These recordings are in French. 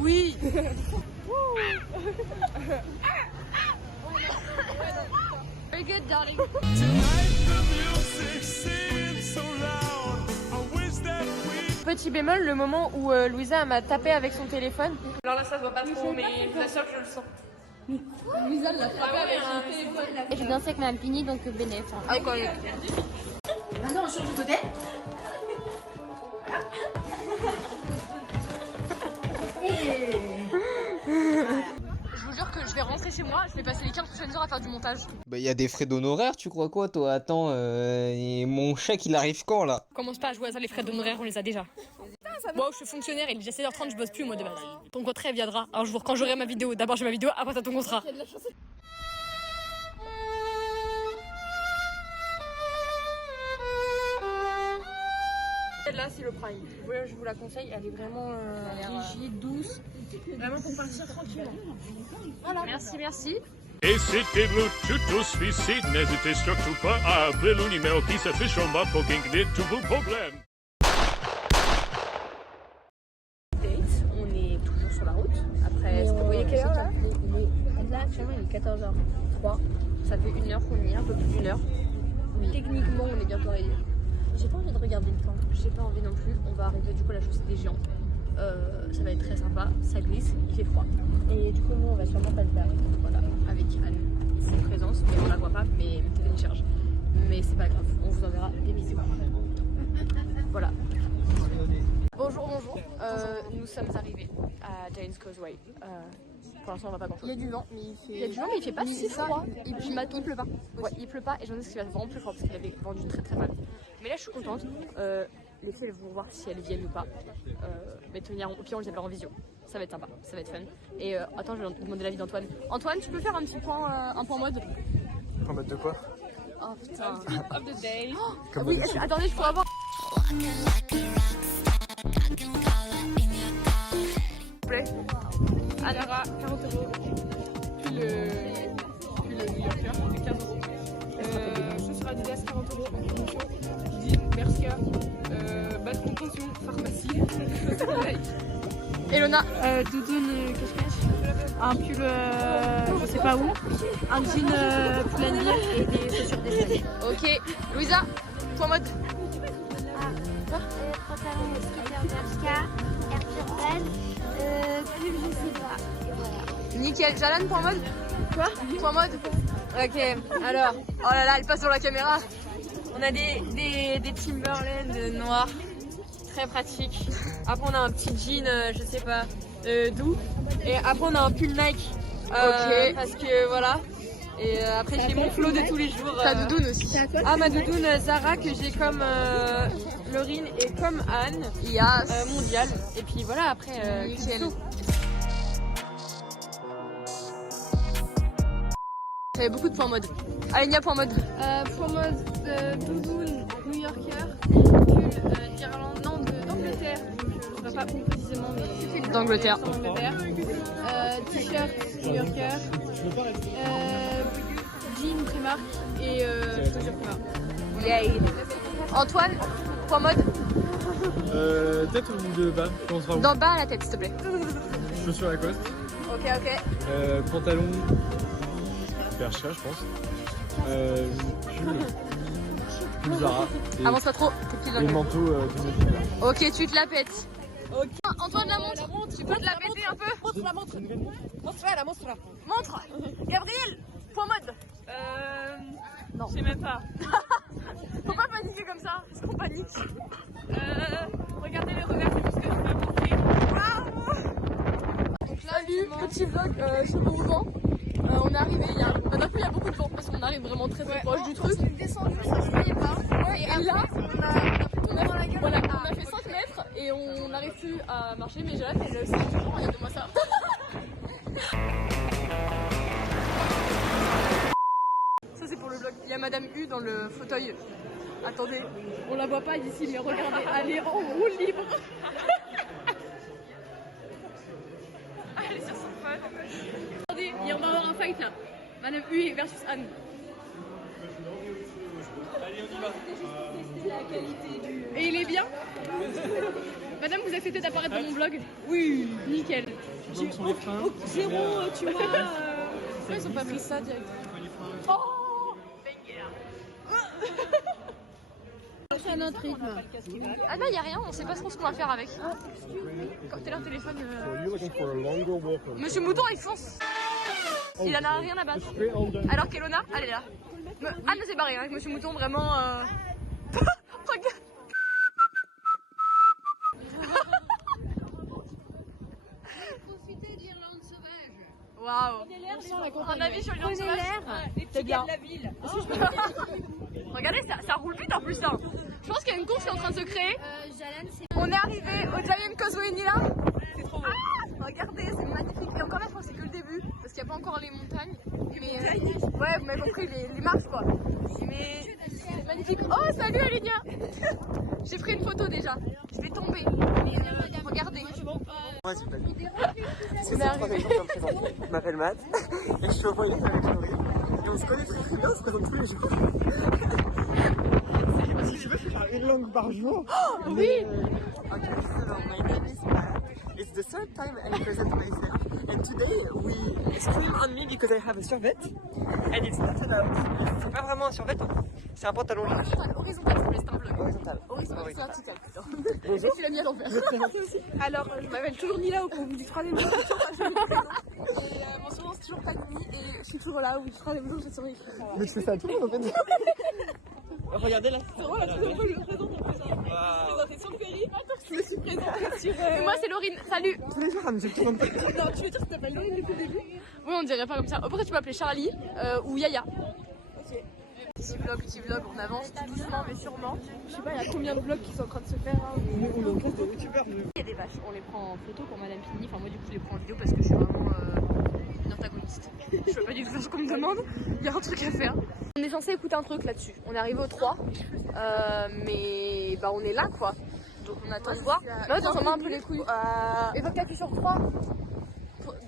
Oui. Very good, darling. Petit bémol, le moment où Louisa m'a tapé avec son téléphone. Alors là, ça se voit pas trop, mais je vous assure que je le sens. Louisa l'a tapé avec son téléphone. Et j'ai dansé avec ma Pini, donc bénéf. Ah, quoi. Maintenant, on change de côté. Je vous jure que je vais rentrer chez moi, je vais passer les 15 prochaines heures à faire du montage. Bah y a des frais d'honoraires, tu crois quoi toi? Attends, et mon chèque il arrive quand là? Commence pas à jouer à ça, les frais d'honoraires, on les a déjà. Moi, je suis fonctionnaire, il est déjà 16h30, je bosse plus moi de base. Ton contrat viendra un jour quand j'aurai ma vidéo. D'abord j'ai ma vidéo, après t'as ton contrat. Là, c'est le prime. Je vous la conseille, elle est vraiment rigide, douce. Vraiment pour partir tranquillement. Voilà. Merci, merci. Et c'était le tuto suicide. N'hésitez surtout pas à appeler le numéro qui s'affiche en bas pour régler tous vos problèmes. On est toujours sur la route. Après, est-ce que vous voyez quelle heure là? Là, actuellement, il est 14h03. Ça fait 1 heure qu'on y est, un peu plus d'1 heure. Oui. Techniquement, on est bientôt arrivé. J'ai pas envie de regarder le temps. J'ai pas envie non plus. On va arriver du coup à la chaussée des géants. Ça va être très sympa. Ça glisse, il fait froid. Et du coup, nous, on va sûrement pas le faire. Voilà, avec Anne, ses présences. Mais on la voit pas, mais elle télécharge. Mais c'est pas grave. On vous enverra des bisous. Voilà. Bonjour, bonjour. Nous sommes arrivés à Jane's Causeway. Pour l'instant, on va pas grand chose. Il y a du vent, mais il fait. Il y a du vent, mais il fait pas si froid. Et puis il pleut pas. Ouais, il pleut pas. Et j'en ai ce qui va vraiment plus fort parce qu'il avait vendu très très mal. Mais là, je suis contente. Les filles, elles vont voir si elles viennent ou pas. Mais tenir, au pire, on les appellera en visio. Ça va être sympa, ça va être fun. Et attends, je vais demander l'avis d'Antoine. Antoine, tu peux faire un petit point, un point mode? En mode de quoi? Oh putain. Of the day. Comme Oui, attendez, je pourrais avoir. S'il vous plaît. Anara, 40 €. Puis le New Yorker, c'est 15 €. Chaussures Adidas, 40 € en promotion. Jean, Bershka, basse contention, pharmacie. Elona, Doudoune, cache-cache. Un pull, je sais pas où. Un jean Pull&Bear et des chaussures déchirées. ok. Louisa, point mode. Pantalon skater Bershka, Air Jordan, pull, je sais pas. Et voilà. Nickel. Jalan, point mode. Quoi? Point mode. Ok, alors. Oh là là, elle passe sur la caméra. On a des Timberland noirs. Très pratique. Après, on a un petit jean, je sais pas, doux. Et après, on a un pull Nike. Ok. Parce que voilà. Et après, j'ai mon flow de tous les jours. Ta doudoune aussi. Ah, ma doudoune Zara que j'ai comme Laurine et comme Anne. Yes. Mondiale. Et puis voilà, après, nickel. J'avais beaucoup de points mode. Allez, il y a point mode. Point mode doudoune New Yorker, pull d'Irlande, non, d'Angleterre. Je ne sais pas où précisément, mais d'Angleterre. T-shirt New Yorker, jean Primark et chaussures Primark. Yay. Antoine, point mode. Tête ou de bas, je pense vraiment. D'en bas à la tête, s'il te plaît. Chaussures Lacoste. Ok, ok. Pantalon. Bershka, je pense. Pull Zara. Avance pas trop. Et manteau de Nike. Ok, tu te la pètes. Ok. Antoine, la montre. Tu peux te la péter un peu? Montre la montre. Montre-la, montre-la. Montre. Gabriel, point mode. Non. Je sais même pas. Faut pas paniquer comme ça, parce qu'on panique. Regardez les revers, c'est tout ce que je peux montrer. Waouh. Salut, petit vlog sur le roulant. On est arrivé, d'un coup il y a beaucoup de vent parce qu'on arrive vraiment très proche du truc. On est descendu, ça je voyais pas. Ouais, et là, on a fait 5 mètres et on n'arrive plus à marcher, mais j'ai hâte, elle aussi, regardez-moi ça. Ça c'est pour le vlog. Il y a Madame U dans le fauteuil. Attendez, on la voit pas d'ici, mais regardez, elle est en roue libre. Elle est sur son phone. Attendez, on va avoir un fight là. Madame U versus Anne. Allez, on y va. Et il est bien. Madame, vous acceptez d'apparaître dans mon vlog? Oui. Nickel. Comme sont les freins. Zéro, tu vois. Pourquoi ils ont pas pris ça direct? Oh un autre rythme. Ah non, y a rien, on sait pas trop ce qu'on va faire avec. Quand t'es leur téléphone. Monsieur Mouton, il fonce. Il en a rien à battre. Alors qu'Elona, elle est là. Anne s'est barrée avec Monsieur Mouton, vraiment. Regarde. Profitez de l'Irlande sauvage. Waouh. Un avis sur l'Irlande sauvage. C'est bien. Regardez, ça roule vite en plus. Hein. Je pense qu'il y a une course qui est en train de se créer. On est arrivé au Giant Causeway Nila. C'est trop beau. Ah, regardez, c'est magnifique. Et encore là, je pense que c'est que le début. Parce qu'il n'y a pas encore les montagnes. Mais ouais, vous m'avez compris, les marches quoi. Mais c'est magnifique. Oh, salut Alinia. J'ai pris une photo déjà. Je vais tomber. Regardez. Moi, c'est pas lui. C'est la troisième fois que je me présente. Je m'appelle Matt. Et je suis au relais avec Laurie. Et on se connaît très bien, on se présente tous les jours. Parce que je veux faire une langue par jour. Oh, oui. Okay, so my name is Matt. It's the third time I present myself. And today we scream on me because I have a survêt. And it's not allowed. C'est pas vraiment un survêt, c'est un pantalon large. Horizontal, c'est un vlog. Horizontal. Horizontal, c'est vertical, putain. Bonjour. Tu l'as mis à l'envers. Alors, je m'appelle toujours Nila au concours du troisième jour. Et mon surnom c'est toujours Panini et je suis toujours là où je ferai des jours je serai écrit. Mais tu fais ça à tout le monde en fait. Regardez là. C'est vraiment la première fois que je me présente en plus. Je me présentais sur le ferry. Je me suis présentée sur. Et moi, c'est Laurine. Salut. Tous les jours, elle me dit tout le monde. Non, tu veux dire que tu t'appelles Laurine depuis le début? Oui, on dirait pas comme ça. Après, tu peux appeler Charlie ou Yaya. Ok. Petit vlog, on avance doucement mais sûrement. Je sais pas, il y a combien de vlogs qui sont en train de se faire. Hein, Il y a des vaches, on les prend en photo pour Madame Pini. Enfin, moi, du coup, je les prends en vidéo parce que je suis vraiment une antagoniste. Je veux pas du tout faire ce qu'on me demande. Il y a un truc à faire. On est censé écouter un truc là-dessus. On est arrivé au 3, mais bah, on est là quoi. Donc, on attend de voir. Là, on s'en bat un peu les couilles. Et donc, t'appuies sur 3.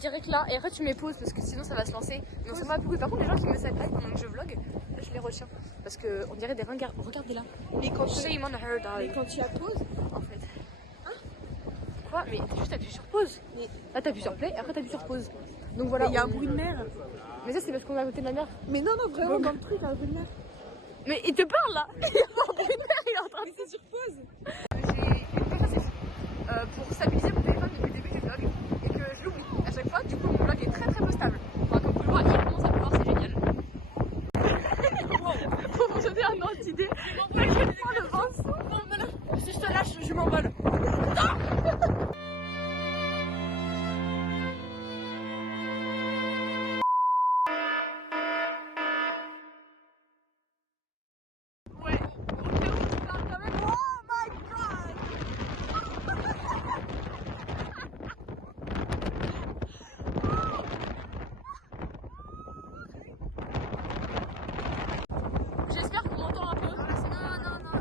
Direct là, et après tu mets pause parce que sinon ça va se lancer. Mais on s'en bat beaucoup. Par contre, les gens qui me s'appellent pendant que je vlog, là je les retiens parce qu'on dirait des ringards. Regardez là. Mais quand Shame on her, darling. Mais quand tu as pause, En fait. Hein? Quoi? Mais t'as juste appuyé sur pause. Mais là t'appuies sur play et après t'appuies sur pause. Donc voilà. il y a un bruit de mer. Mais ça c'est parce qu'on est à côté de la mer. Mais non, vraiment, dans le truc, il y a un bruit de mer. Mais il te parle là. Il y a pas un bruit de mer, il est en train de. Mais c'est sur pause. J'ai une conversation pour stabiliser mon téléphone depuis le début du vlog et que je l'oublie à chaque fois. Du coup, mon vlog est très peu stable. Enfin, comme vous le voyez, il commence à pleuvoir, c'est génial. Pour vous donner un ordre d'idée, t'inquiète pas, le vent. Si je te lâche, je m'envole. Ouais, au cas où tu parles quand même. Oh my god! J'espère qu'on m'entend un peu. Non.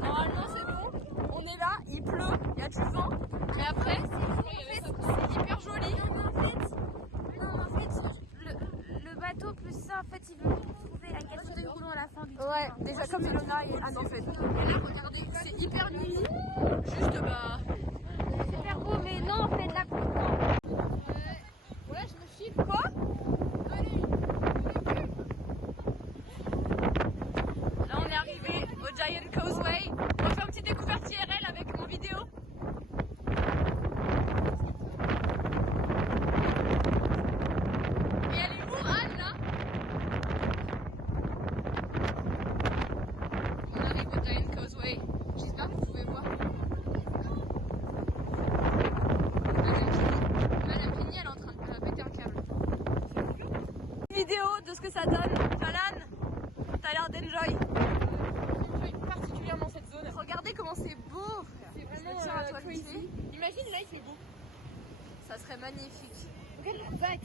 Normalement c'est bon. On est là, il pleut, il y a du vent. Mais après, c'est hyper joli. En fait, le bateau plus ça, en fait, il veut trouver un fauteuil roulant à la fin du truc. Ouais, déjà comme Elona et Anne en fait. Et là, regardez, c'est hyper mini. Juste bah. C'est hyper beau, mais non, en fait, là, Ouais, je me chiffre. Quoi? Là, on est arrivé au Giant Causeway. On va faire une petite découverte IRL avec mon vidéo. Et elle est où, Anne, là? On arrive au Giant Causeway. J'espère que vous pouvez voir. Madame Pini, elle est en train de péter un câble. Vidéo de ce que ça donne. Falan, t'as l'air d'enjoy. J'enjoy particulièrement cette zone. Regardez comment c'est beau. C'est vraiment crazy. Imagine là, il fait beau. Ça serait magnifique. regarde la vague.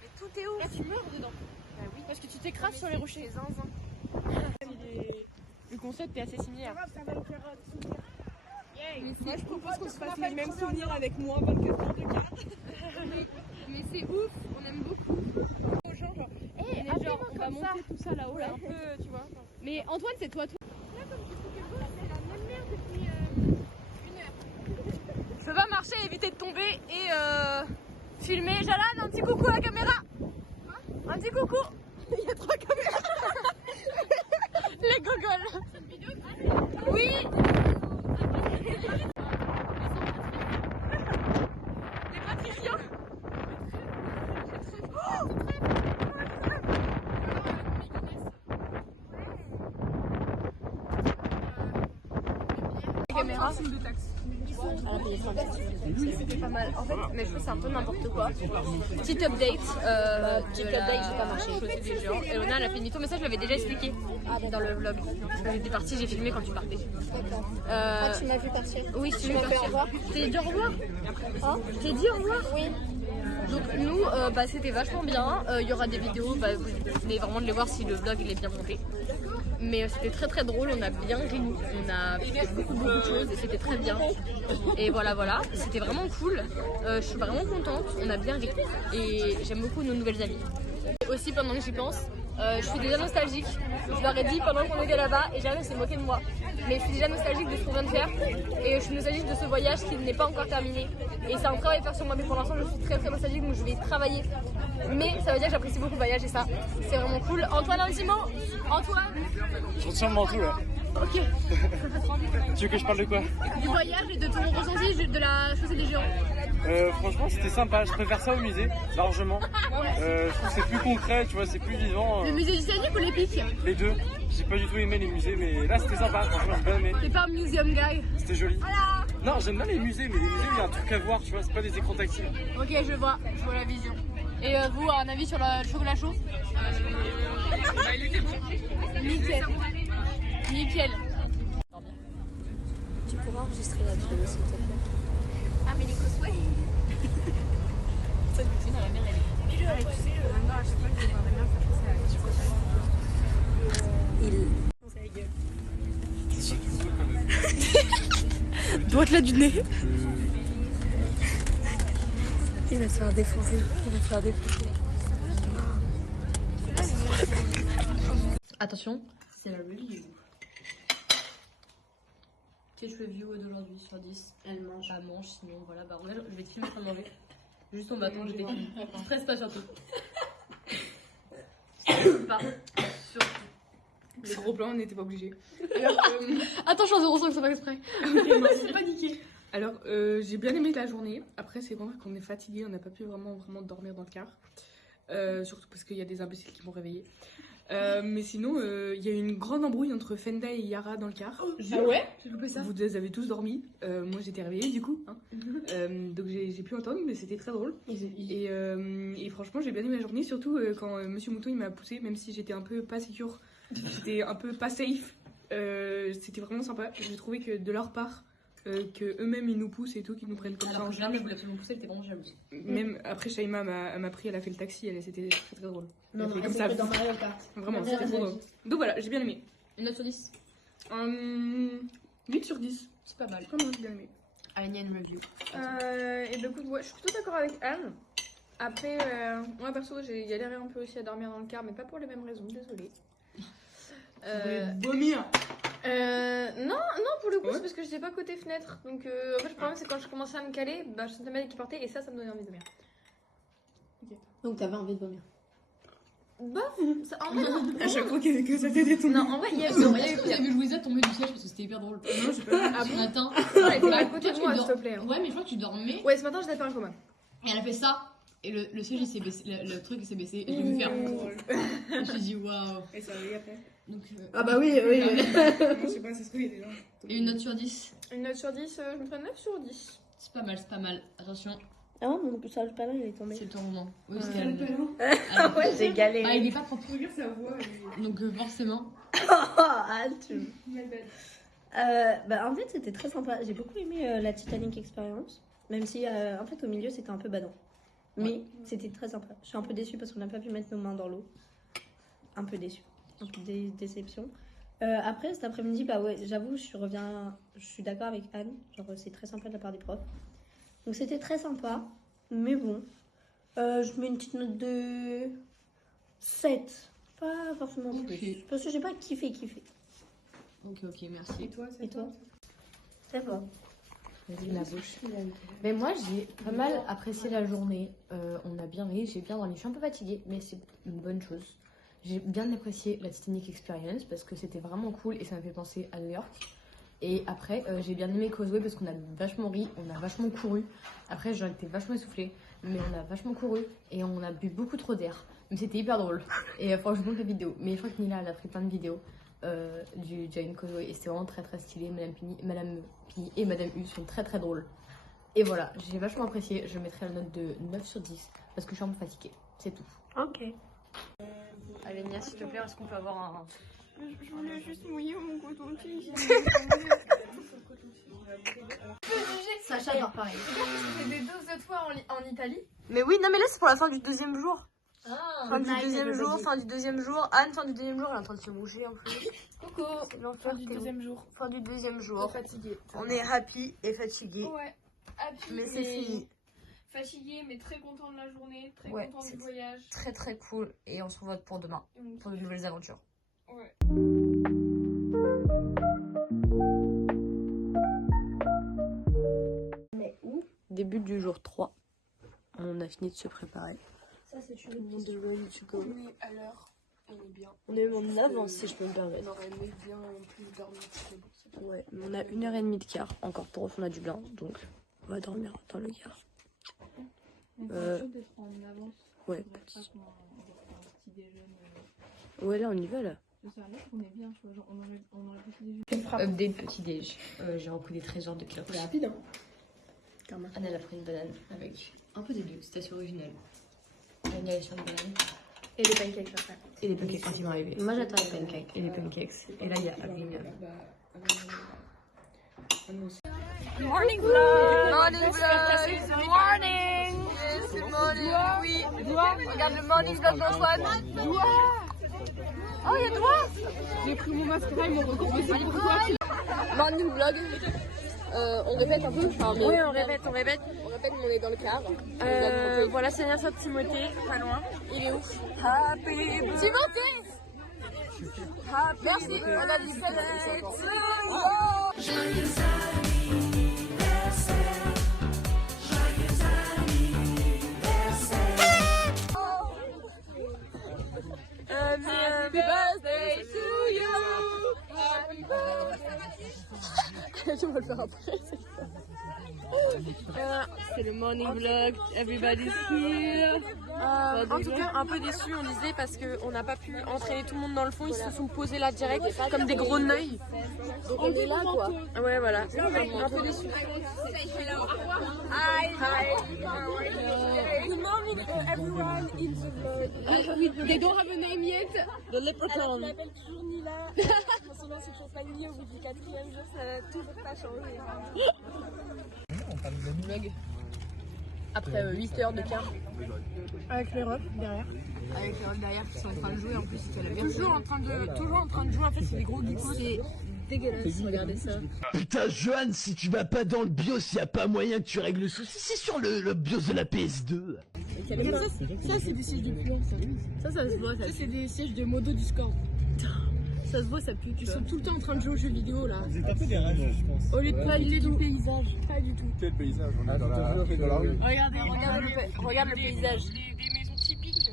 Mais tout est où? Là, tu meurs dedans. Bah oui. Parce que tu t'écrases sur les rochers. Le concept est assez similaire. Moi, je propose qu'on se fasse les mêmes souvenirs avec moi, 24 ans de carte. Mais c'est ouf, on aime beaucoup. Aux gens, genre, Et genre, on va monter tout ça là-haut, là, un peu, tu vois. Mais Antoine, c'est toi tout. Là, comme je trouve que c'est la même mer depuis 1 heure. éviter de tomber et filmer. Jalan, un petit coucou à la caméra. Un petit coucou. Il y a 3 caméras. Les gogoles. Oui. Des patriciens. Caméra. C'était pas mal. En fait, mes cheveux, c'est un peu n'importe quoi. Petite update. Petite update, j'ai pas marché. Des gens. Et Lona, elle a fait demi-tour, mais ça, je l'avais déjà expliqué dans le vlog. Quand j'étais partie, j'ai filmé quand tu partais. Tu m'as vu partir. Oui, tu m'as fait au revoir. Je t'ai dit au revoir. Je t'ai dit au revoir. Oui. Donc nous, c'était vachement bien. Il y aura des vidéos, vous venez vraiment de les voir si le vlog il est bien monté. Mais c'était très très drôle, on a bien ri, on a fait beaucoup de choses et c'était très bien. Et voilà, c'était vraiment cool. Je suis vraiment contente, on a bien ri et j'aime beaucoup nos nouvelles amies. Et aussi pendant que j'y pense, je suis déjà nostalgique. Je leur ai dit pendant qu'on était là-bas et Jeanne s'est moquée de moi. Mais je suis déjà nostalgique de ce qu'on vient de faire et je suis nostalgique de ce voyage qui n'est pas encore terminé. Et c'est un travail à faire sur moi, mais pour l'instant je suis très très nostalgique donc je vais travailler. Mais ça veut dire que j'apprécie beaucoup le voyage et ça, c'est vraiment cool. Antoine, un petit mot. Antoine. Je retiens le manteau là. Ok. Tu veux que je parle de quoi? Du voyage et de ton ressenti de la chaussée des géants. Franchement c'était sympa, je préfère ça au musée, largement. Je trouve que c'est plus concret, tu vois, c'est plus vivant. Le musée du Scénic ou l'Épique? Les deux. J'ai pas du tout aimé les musées, mais là c'était sympa, franchement j'ai bien aimé. T'es pas un museum guy? C'était joli. Non, j'aime bien les musées, mais les musées il y a un truc à voir, tu vois, c'est pas des écrans tactiles. Ok, je vois la vision. Et vous, un avis sur le chocolat chaud? Il était bon. Nickel. Tu pourras enregistrer la vidéo s'il te plaît. Ah mais les cosplays. Ça du dans la mer elle est. Tu sais, maintenant à chaque fois que je vais voir des meufs, je pense à la chocolat. Doigt là du nez. Il va se faire défoncer. Attention, c'est la review. Quel review d'aujourd'hui sur 10? Elle mange. Elle mange, sinon voilà, je vais te filmer en train de manger. Juste ton bâton, je t'ai filmé. Ne stresse pas surtout. Pas surtout. Le gros plan, on n'était pas obligé. Attends, je suis en 0,5, c'est pas exprès. C'est pas niqué. Alors, j'ai bien aimé la journée. Après, c'est vrai qu'on est fatigué, on n'a pas pu vraiment dormir dans le car. Surtout parce qu'il y a des imbéciles qui m'ont réveillé. Mais sinon, il y a eu une grande embrouille entre Fenda et Yara dans le car. Ah ouais? J'ai loupé ça. Vous avez tous dormi. Moi, j'étais réveillée du coup. Hein. Donc, j'ai pu entendre, mais c'était très drôle. Et franchement, j'ai bien aimé la journée. Surtout quand Monsieur Mouton il m'a poussé, même si j'étais un peu pas secure, j'étais un peu pas safe. C'était vraiment sympa. J'ai trouvé que de leur part, que eux-mêmes ils nous poussent et tout, qu'ils nous prennent comme ça en charge. Je voulais absolument pousser, elle était vraiment jalouse. Même après, Shaima m'a pris, elle a fait le taxi, c'était très très drôle. Non, comme ça, dans Mario Kart. vraiment, c'était trop drôle. Donc voilà, j'ai bien aimé. Une note sur 10? 8 sur 10. C'est pas mal. Vraiment, j'ai bien aimé. Allez, une review. Et du coup, ouais, je suis plutôt d'accord avec Anne. Après, moi perso, j'ai galéré un peu aussi à dormir dans le car, mais pas pour les mêmes raisons, désolée. Vomir. Non, pour le coup, c'est parce que j'étais pas côté fenêtre. Donc, en fait, le problème, c'est quand je commençais à me caler, je sentais ma qui portait et ça me donnait envie de dormir. Donc t'avais envie de vomir. Bah, ça, en vrai, non. À chaque fois que ça t'était tombé. Non, en vrai, il y a Est-ce que vous avez vu Louisa tomber du siège parce que c'était hyper drôle? Non, je sais pas. Ah Ce bon? matin. Elle était à côté de moi, s'il te plaît. Hein. Ouais, mais je crois que tu dormais. Ouais, ce matin, j'étais pas un coma. Et elle a fait ça. Et le siège il s'est baissé, le truc il s'est baissé. Et je l'ai vu faire. Et je me suis dit waouh. Et ça va après. Donc, Ah bah oui. Je sais pas, ça se trouve, il y a des gens. et une note sur 10? Une note sur 10, je me ferais 9 sur 10. C'est pas mal, c'est pas mal. Attention, Ah non, mon ça le panneau il est tombé. c'est ton moment. Oui, c'est elle. Ouais, j'ai galéré. Ah, il est pas propre. Regarde sa voix. Donc, forcément. Ah, tu... bah, en fait, c'était très sympa. J'ai beaucoup aimé la Titanic Experience. Même si, en fait, au milieu, c'était un peu badant. Mais c'était très sympa. Je suis un peu déçue parce qu'on n'a pas pu mettre nos mains dans l'eau. Un peu déçue. Un peu déception. Après, cet après-midi, bah ouais, j'avoue, je suis d'accord avec Anne. Genre, c'est très sympa de la part des profs. Donc, c'était très sympa. Mais bon. Je mets une petite note de 7. Pas forcément plus. Parce que j'ai pas kiffé. Ok, merci. Et toi, Et toi? Ça va. la bouche. Mais moi j'ai pas mal apprécié la journée. On a bien ri, j'ai bien dormi. Je suis un peu fatiguée, mais c'est une bonne chose. J'ai bien apprécié la Titanic Experience parce que c'était vraiment cool et ça m'a fait penser à New York. Et après, j'ai bien aimé Causeway parce qu'on a vachement ri, on a vachement couru. Après, j'en étais vachement essoufflée, mais on a vachement couru et on a bu beaucoup trop d'air. Mais c'était hyper drôle. Et franchement, je vous montre la vidéo. Mais je crois que Nila, elle a pris plein de vidéos du Giant Causeway et c'est vraiment très très stylé. Madame Pini et Madame U sont très très drôles. Et voilà, j'ai vachement apprécié. Je mettrai la note de 9 sur 10 parce que je suis un peu fatiguée. C'est tout. Ok. Allez Nia, s'il te plaît, est-ce qu'on peut avoir un... Je voulais juste mouiller mon coton-tige. Sacha, il pareil. C'était 12 fois en Italie. Mais oui, non mais là c'est pour la fin du deuxième jour. Fin Fin du deuxième jour. Anne, fin du deuxième jour, elle est en train de se moucher en plus. Coucou. Fin du deuxième jour. Fin du deuxième jour. Fatiguée. On est happy et fatigué. Ouais. Happy, Mais c'est fini. Fatiguée, mais très content de la journée, très Ouais, content du c'est voyage. Très très cool. Et on se revoit pour demain, pour de nouvelles aventures. Ouais. Début du jour 3. On a fini de se préparer. Ça, c'est Tout le monde est ready to go. On est à l'heure, on est bien. On est même en avance si je peux me permettre. On aurait aimé bien plus dormir. C'est bon, Ouais, mais on a 1h30 de quart encore pour reprendre à Dublin, donc on va dormir dans le quart. d'être en avance. Ouais, petit. Ouais, là on y va là. On est bien, tu vois, genre on aurait petit déjeuner. Update petit déj. J'ai rempli des trésors de cloches. C'est rapide, hein. Anne, elle a pris une banane avec un peu des deux, c'était assez original. Anne, elle a sur une banane. Et les pancakes après. Et les pancakes quand ils vont arriver. Moi, j'attends les pancakes. Et les pancakes. Et là, il y a Avril. Morning vlog! Morning vlog! Good morning! Yes, good morning! Oui! Regarde le morning vlog d'Antoine! Oh, il y a Doua! J'ai pris mon mascara et mon recours aussi pour toi. Morning vlog! On répète un peu? Enfin, mais... Oui, on répète, mais on est dans le car. Voilà, c'est l'anniversaire de Timothée, pas loin. Il est ouf. Happy Timothée! Merci, on a dit birthday to you! Joyeux anniversaire, joyeux anniversaire. Happy birthday to you! Happy birthday! Je vais le faire après. C'est le morning vlog, everybody's here. En tout cas, un peu déçu, on disait, parce qu'on n'a pas pu entraîner tout le monde dans le fond, ils se sont posés là direct, comme des gros neuils. Donc on est là quoi. Ouais, voilà. Un peu déçu. Hi! Good morning everyone in the vlog. They don't have a name yet. The Leprechaun. Je l'appelle toujours Nila. Son nom c'est toujours pas Nila. Au bout du 4e jour, ça n'a toujours pas changé. Vlog. Après 8 heures de quart. Avec les refs derrière. Avec les refs derrière qui sont en train de jouer en plus. Toujours en train de jouer. En fait, c'est des gros geekos. C'est dégueulasse, regardez ça. Putain, Johan, si tu vas pas dans le BIOS, y a pas moyen que tu règles le souci. C'est sur le BIOS de la PS2. Ça c'est des sièges de puants. Ça se voit. Ça, c'est des sièges de modo du score. Ça se voit, ça pue. Ils sont tout le temps en train de jouer aux jeux vidéo là. Vous êtes un peu des rageux, je pense. Au lieu de profiter du paysage. Pas du tout. Quel paysage? On est dans la rue. Regarde le paysage. Des maisons typiques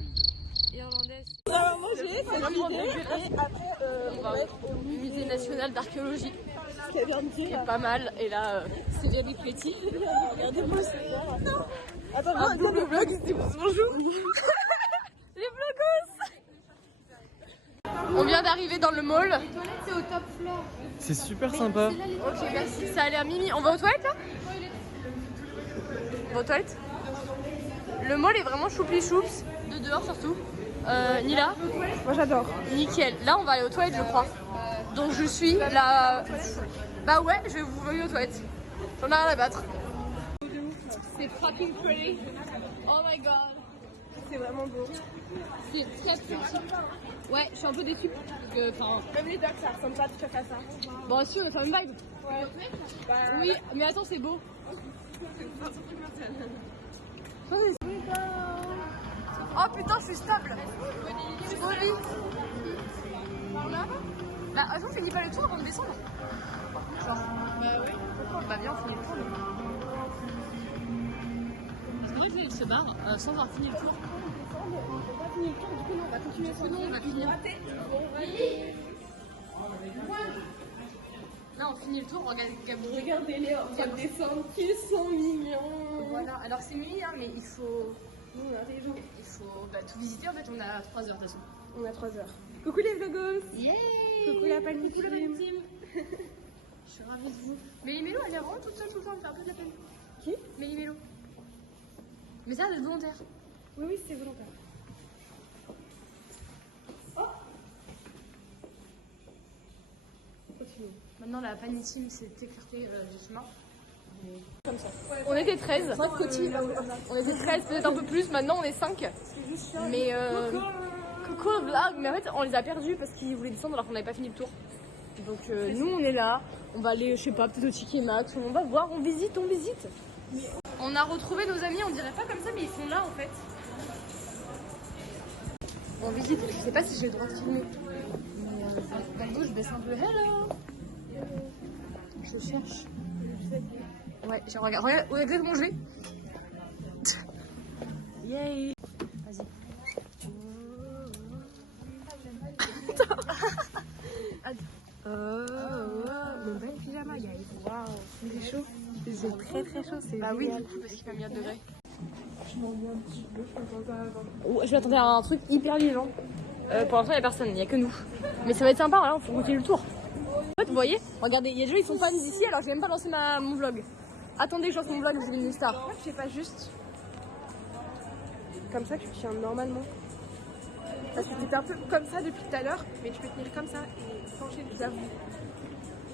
irlandaises. On va manger, et après on va au musée national d'archéologie. Qui est pas mal. Et là, c'est Jerry Petit. Regardez-moi ça. Non. Attends, un double vlog, c'était bonjour. Les vlogos. On vient d'arriver dans le mall. C'est au top floor. C'est super sympa. Ok, merci. Ça a l'air mimi. On va aux toilettes là? On va aux toilettes? Le mall est vraiment choupli-choups. De dehors surtout. Nila? Moi j'adore. Nickel. Là, on va aller aux toilettes, je crois. Donc je suis là. Bah ouais, je vais vous voir aux toilettes. J'en ai rien à battre. C'est fucking pretty. Oh my god. C'est vraiment beau. C'est très petit. Ouais, je suis un peu déçue. Parce que, enfin... Même les docks, ça ressemble pas tout à fait à ça. Bon, si, on a fait une vibe. Ouais. Oui, mais attends, c'est beau. Oh putain, je suis stable. Je suis jolie. Bah, attends, on finit pas le tour avant de descendre. Genre. Bah oui. Bah viens, on finit le tour. se barre sans avoir fini le tour. On va finir le tour, du coup, non, on va continuer sur on va finir. Là, on finit le tour, regardez-les, on va descendre, qu'ils sont mignons. Voilà, alors c'est nuit, hein, mais il faut On tout visiter. En fait, on a 3 heures de toute façon. a 3 heures. Coucou les vlogos. Yeah. Coucou la Panity. Je suis ravie de vous. Méli-Mélo, elle est vraiment toute seule tout le temps, elle me fait un peu de la peine. Qui? Méli-Mélo. Mais ça, c'est volontaire. Oui, c'est volontaire. Maintenant, la Panity s'est éclairée justement. Comme ça. On était 13. On était 13, peut-être un peu plus. Maintenant, on est 5. Mais coucou le vlog. Mais en fait, on les a perdus parce qu'ils voulaient descendre alors qu'on n'avait pas fini le tour. Donc nous, on est là. On va aller, je sais pas, peut-être au Ticket Max. On va voir, on visite. On a retrouvé nos amis. On dirait pas comme ça, mais ils sont là en fait. On visite. Je sais pas si j'ai le droit de filmer. Mais d'un coup, je baisse un peu. Hello. Je cherche. Ouais, regarde comment je vais. Yay. Vas-y. Mon bel pyjama, guys. Waouh, c'est chaud. C'est très très chaud, c'est oui, génial. du coup, parce qu'il fait 1000 degrés. Je m'en viens un petit peu, je m'attendais à avant. Je m'attendais à un truc hyper vivant. Pour l'instant, il n'y a personne, il n'y a que nous. Mais ça va être sympa, là, il faut continuer le tour. En fait, vous voyez, regardez, il y a des gens qui sont fans d'ici, alors j'ai même pas lancé mon vlog. Attendez que je lance mon vlog, je vais une star. Pourquoi tu fais pas juste comme ça, tu tiens normalement? Parce que t'étais un peu comme ça depuis tout à l'heure, mais tu peux tenir comme ça et pencher les avous.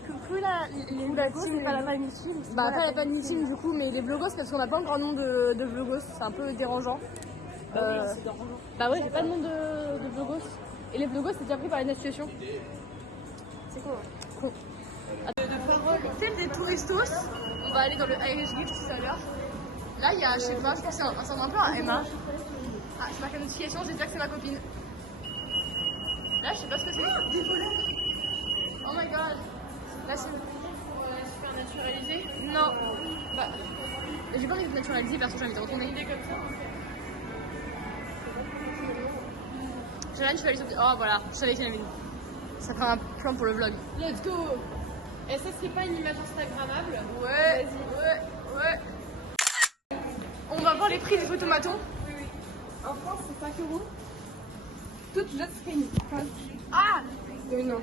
Coucou les vlogos, c'est pas la Panity. Bah pas la Panity du coup, mais les vlogos parce qu'on n'a pas encore le nom de vlogos, c'est un peu dérangeant. C'est dérangeant. Bah ouais, j'ai pas de nom de vlogos. Et les vlogos c'est déjà pris par une association. C'est quoi? Con. Celle des touristos, on va aller dans le Irish Gift tout à l'heure. Là il y a, je sais pas, je pense que c'est un peu un Emma. Ah, c'est marqué notification, j'espère que c'est ma copine. Là je sais pas ce que c'est. Des voleurs. Oh my god. Là c'est super naturalisé. Non. Bah, j'ai pas envie de naturaliser, perso j'ai envie de retourner. Idée comme ça. Jolane, tu vas aller sur... Oh voilà, je savais qu'il y en avait une. Ça fait un plan pour le vlog. Let's go. Et ça serait pas une image instagrammable? Ouais. Ouais. On va voir les prix des faux tomatons. Oui. En France, c'est 5 €. Toute jet screen. Ah. Mais non.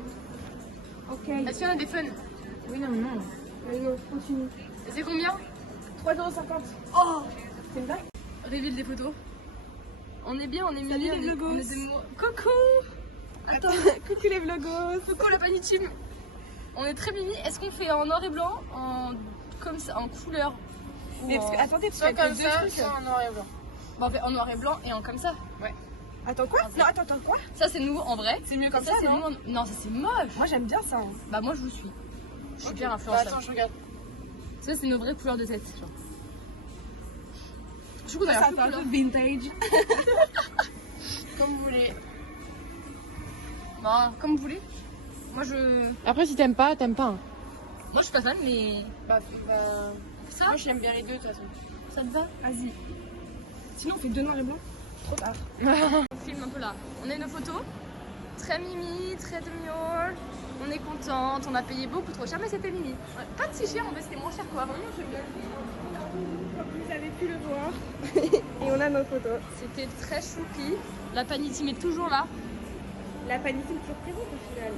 Ok. Est-ce qu'il y en a des fun? Oui, non. Mais non, continue. Et c'est combien? 3,50 €. Oh. C'est une blague? Reveal des photos. On est bien, on est Salut mignons. les vlogos. Coucou. Attends, coucou les vlogos. Coucou la Panity. On est très mimi. Est-ce qu'on fait en noir et blanc, comme ça, en couleur? Mais parce que, attendez, parce soit qu'il y a comme deux ça, trucs. soit en noir et blanc. Bon, on fait en noir et blanc et en comme ça. Ouais. Attends quoi? Non, attends quoi? Ça c'est nous en vrai. C'est mieux comme ça, c'est non? Non, ça c'est moche. Moi j'aime bien ça. Bah moi je vous suis. Je suis bien influenceuse. Attends, je regarde. Ça c'est nos vraies couleurs de tête. Genre. Du coup, on a Ça la fait un couleur. peu vintage. Comme vous voulez. Non, comme vous voulez. Moi je. Après, si t'aimes pas, t'aimes pas. Hein. Moi je suis pas fan, mais. Bah, Ça. moi j'aime bien les deux de toute façon. Ça te va? Vas-y. Sinon, on fait deux noirs et blancs. Trop tard. On filme un peu là. On a une photo. Très mimi, très demi-haut. On est contente. On a payé beaucoup trop cher, mais c'était mimi. Ouais, pas de si cher, en fait, c'était moins cher quoi. Vraiment, j'aime bien. Comme vous avez pu le voir. Et on a nos photos. C'était très choupi. La Panity est toujours là. La Panity est toujours présente au final.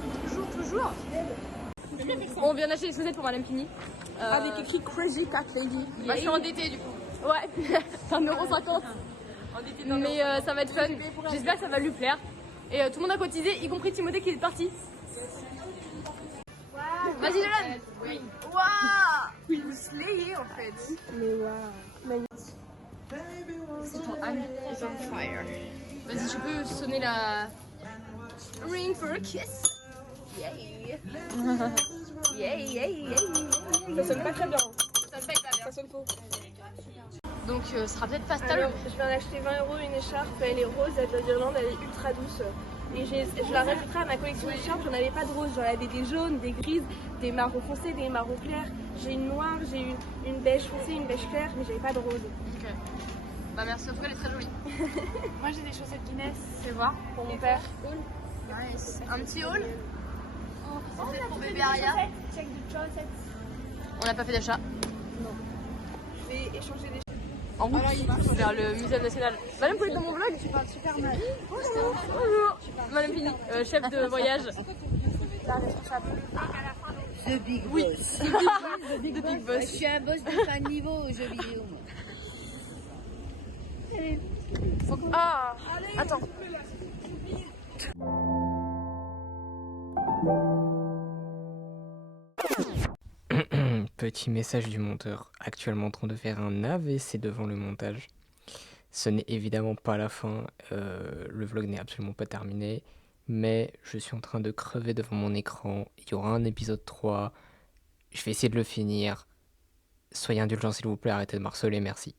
Toujours. On vient d'acheter des chaussettes pour Madame Pini. Avec écrit Crazy Cat Lady. Bah, je suis endettée du coup. Ouais, c'est 1,50 €. Mais ça va être fun. J'espère que ça va lui plaire. Et tout le monde a cotisé, y compris Timothée qui est parti. Vas-y, Jolane. Oui. Waouh. Vous slayez en fait. Mais waouh. C'est ton âme is on fire. Vas-y, tu peux sonner la ring for a kiss. Yay. Yay. Ça sonne pas très bien. Ça paye pas bien. Ça sonne faux. Donc, ce sera peut-être pas stable. Alors, je viens d'acheter 20 € une écharpe. Elle est rose, elle de l'Irlande, elle est ultra douce. Et je la rajouterai à ma collection d'écharpes. J'en avais pas de rose. J'en avais des jaunes, des grises, des marrons foncés, des marrons clairs. J'ai une noire, j'ai une beige foncée, une beige claire, mais j'avais pas de rose. Ok. Bah merci, en tout cas elle est très jolie. Moi j'ai des chaussettes Guinness. Fais voir. Pour mon père. Nice. Un petit haul. C'est pour bébé Aria. Check de chaussettes. On n'a pas fait d'achat. Non. Je vais échanger des En route vers le musée national. Madame, vous êtes dans mon vlog? Tu parles super mal. Bonjour. Madame Pini, chef de voyage. La responsable. The Big Boss. Oui. The Big Boss. Je suis un boss de fin de niveau aux jeux vidéo. Ah, attends. Petit message du monteur, actuellement en train de faire un AVC devant le montage. Ce n'est évidemment pas la fin, le vlog n'est absolument pas terminé, mais je suis en train de crever devant mon écran. Il y aura un épisode 3, je vais essayer de le finir. Soyez indulgents s'il vous plaît, arrêtez de me harceler, merci.